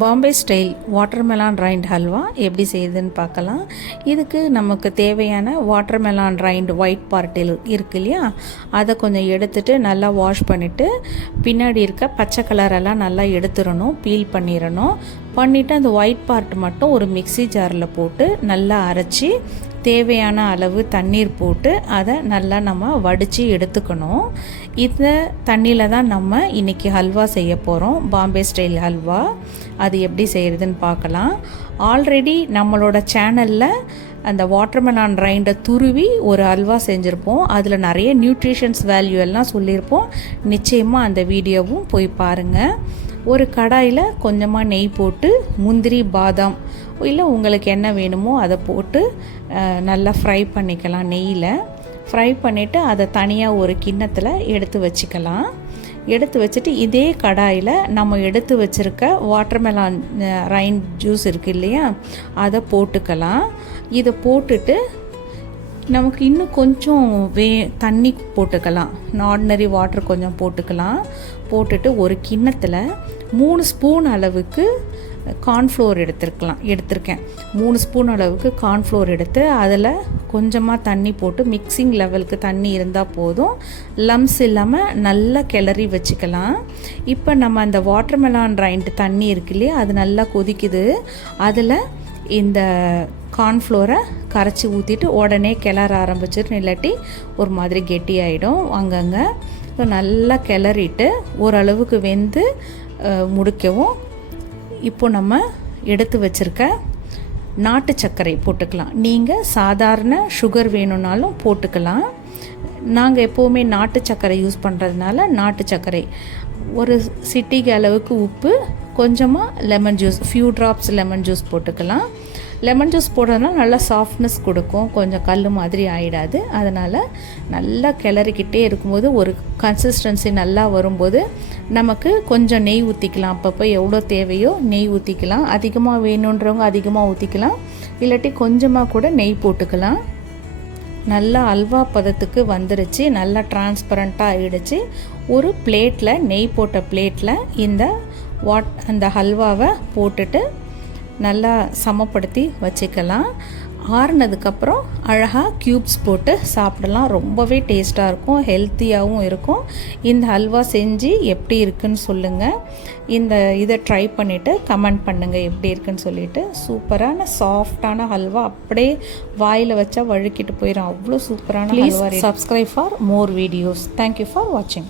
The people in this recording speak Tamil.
பாம்பே ஸ்டைல் வாட்டர்மெலான் ரைண்ட் ஹல்வா எப்படி செய்யுதுன்னு பார்க்கலாம். இதுக்கு நமக்கு தேவையான வாட்டர்மெலான் ரைண்ட் ஒயிட் பார்ட் இருக்கு இல்லையா, அதை கொஞ்சம் எடுத்துகிட்டு நல்லா வாஷ் பண்ணிவிட்டு பின்னாடி இருக்க பச்சை கலரெல்லாம் நல்லா எடுத்துடணும், பீல் பண்ணிவிட்டு அந்த ஒயிட் பார்ட் மட்டும் ஒரு மிக்ஸி ஜாரில் போட்டு நல்லா அரைச்சி தேவையான அளவு தண்ணீர் போட்டு அதை நல்லா நம்ம வடித்து எடுத்துக்கணும். இந்த தண்ணியில் தான் நம்ம இன்றைக்கி ஹல்வா செய்ய போகிறோம், பாம்பே ஸ்டைல் ஹல்வா. அது எப்படி செய்கிறதுன்னு பார்க்கலாம். ஆல்ரெடி நம்மளோட சேனலில் அந்த வாட்டர்மெலான் ரைண்டை துருவி ஒரு ஹல்வா செஞ்சுருப்போம். அதில் நிறைய நியூட்ரிஷன்ஸ் வேல்யூ எல்லாம் சொல்லியிருப்போம். நிச்சயமாக அந்த வீடியோவும் போய் பாருங்கள். ஒரு கடாயில் கொஞ்சமாக நெய் போட்டு முந்திரி, பாதாம் இல்லை உங்களுக்கு என்ன வேணுமோ அதை போட்டு நல்லா ஃப்ரை பண்ணிக்கலாம். நெய்யில் ஃப்ரை பண்ணிவிட்டு அதை தனியாக ஒரு கிண்ணத்தில் எடுத்து வச்சுக்கலாம். எடுத்து வச்சுட்டு இதே கடாயில் நம்ம எடுத்து வச்சுருக்க வாட்டர்மெலான் ரைண்ட் ஜூஸ் இருக்குது இல்லையா, அதை போட்டுக்கலாம். இதை போட்டுட்டு நமக்கு இன்னும் கொஞ்சம் தண்ணி போட்டுக்கலாம், ஆர்டினரி வாட்டர் கொஞ்சம் போட்டுக்கலாம். போட்டுட்டு ஒரு கிண்ணத்தில் 3 ஸ்பூன் அளவுக்கு கார்ன்ஃப்ளோர் எடுத்திருக்கேன். 3 ஸ்பூன் அளவுக்கு கார்ன்ஃப்ளோர் எடுத்து அதில் கொஞ்சமாக தண்ணி போட்டு மிக்சிங் லெவலுக்கு தண்ணி இருந்தால் போதும், லம்ஸ் இல்லாமல் நல்லா கிளறி வச்சுக்கலாம். இப்போ நம்ம அந்த வாட்டர்மெலான் ரைண்ட் தண்ணி இருக்கு இல்லையா, அது நல்லா கொதிக்குது. அதில் இந்த கார்ன்ஃப்ளோரை கரைச்சி ஊற்றிட்டு உடனே கிளற ஆரம்பிச்சிட்டு, இல்லாட்டி ஒரு மாதிரி கெட்டியாயிடும் அங்கங்கே. நல்லா கிளறிட்டு ஓரளவுக்கு வெந்து முடிக்கவும் இப்போ நம்ம எடுத்து வச்சுருக்க நாட்டு சர்க்கரை போட்டுக்கலாம். நீங்கள் சாதாரண சுகர் வேணும்னாலும் போட்டுக்கலாம். நாங்கள் எப்போவுமே நாட்டு சர்க்கரை யூஸ் பண்ணுறதுனால நாட்டு சர்க்கரை, ஒரு சிட்டிகை அளவுக்கு உப்பு, கொஞ்சமாக lemon juice, few drops lemon juice போட்டுக்கலாம். லெமன் ஜூஸ் போடுறதுனால நல்லா சாஃப்ட்னஸ் கொடுக்கும், கொஞ்சம் கல் மாதிரி ஆகிடாது. அதனால் நல்லா கிளறிக்கிட்டே இருக்கும்போது ஒரு கன்சிஸ்டன்சி நல்லா வரும்போது நமக்கு கொஞ்சம் நெய் ஊற்றிக்கலாம். அப்பப்போ எவ்வளோ தேவையோ நெய் ஊற்றிக்கலாம். அதிகமாக வேணுன்றவங்க அதிகமாக ஊற்றிக்கலாம், இல்லாட்டி கொஞ்சமாக கூட நெய் போட்டுக்கலாம். நல்லா அல்வா பதத்துக்கு வந்துருச்சு, நல்லா டிரான்ஸ்பரண்ட்டாக ஆகிடுச்சு. ஒரு பிளேட்டில், நெய் போட்ட பிளேட்டில் அந்த ஹல்வாவை போட்டுட்டு நல்லா சமப்படுத்தி வச்சுக்கலாம். ஆறுனதுக்கப்புறம் அழகாக க்யூப்ஸ் போட்டு சாப்பிடலாம். ரொம்பவே டேஸ்ட்டாக இருக்கும், ஹெல்த்தியாகவும் இருக்கும். இந்த ஹல்வா செஞ்சு எப்படி இருக்குன்னு சொல்லுங்கள். இதை ட்ரை பண்ணிவிட்டு கமெண்ட் பண்ணுங்கள் எப்படி இருக்குன்னு சொல்லிவிட்டு. சூப்பரான சாஃப்டான ஹல்வா, அப்படியே வாயில் வச்சா வழுக்கிட்டு போயிடும், அவ்வளோ சூப்பரான halwa. Subscribe for more videos. Thank you for வாட்சிங்.